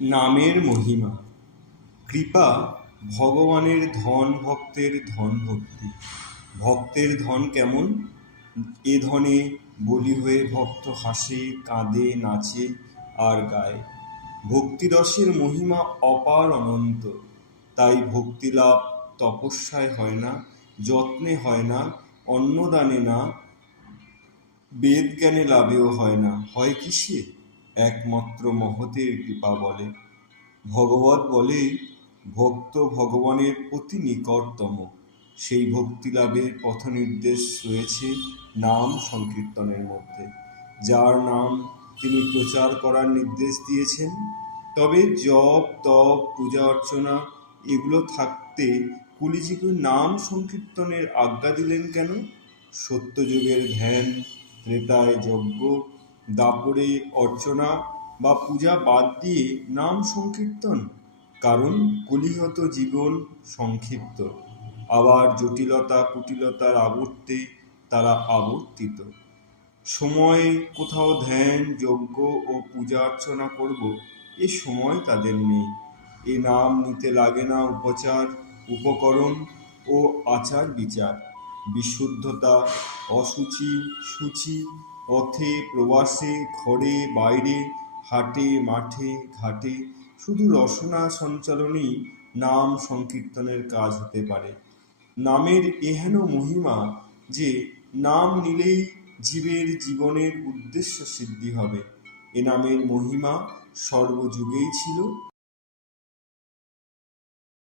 নামের মহিমা। কৃপা ভগবানের ধন ভক্তের ধন ভক্তি। ভক্তের ধন কেমন? এ ধনে বলি হয়ে ভক্ত হাসে, কাঁদে, নাচে আর গায়। ভক্তিরসের মহিমা অপার অনন্ত। তাই ভক্তিলাভ তপস্যায় হয় না, যত্নে হয় না, অন্নদানে না বেদ জ্ঞানে লাভেও হয় না। হয় কিসে একমাত্র মহতের কৃপা বলে। ভগবত বলে ভক্ত ভগবানের অতি নিকটতম। সেই ভক্তি লাভের পথ নির্দেশ রয়েছে নাম সংকীর্তনের মধ্যে। যার নাম তিনি প্রচার করার নির্দেশ দিয়েছেন। তবে জপ, তপ, পূজা অর্চনা এগুলো থাকতে কুলিজিকে নাম সংকীর্তনের আজ্ঞা দিলেন কেন? সত্যযুগের ধ্যান, ত্রেতায় যজ্ঞ দাপরে অর্চনা বা পূজা বাদ দিয়ে নাম সংকীর্তন। কারণ কলিহত জীবন সংক্ষিপ্ত। আবার জটিলতা, কুটিলতার আবর্তে তারা আবর্তিত। সময়ে কোথাও ধ্যান, যজ্ঞ ও পূজা অর্চনা করব, এ সময় তাদের নেই। এ নাম নিতে লাগে না উপচার, উপকরণ ও আচার বিচার বিশুদ্ধতা অসুচি সূচি পথে প্রবাসে, ঘরে, বাইরে, হাটে, মাঠে, ঘাটে, শুধু রসনা সঞ্চালনেই নাম সংকীর্তনের কাজ হতে পারে। নামের এহেন মহিমা যে নাম নিলেই জীবের জীবনের উদ্দেশ্য সিদ্ধি হবে। এ নামের মহিমা সর্বযুগেই ছিল।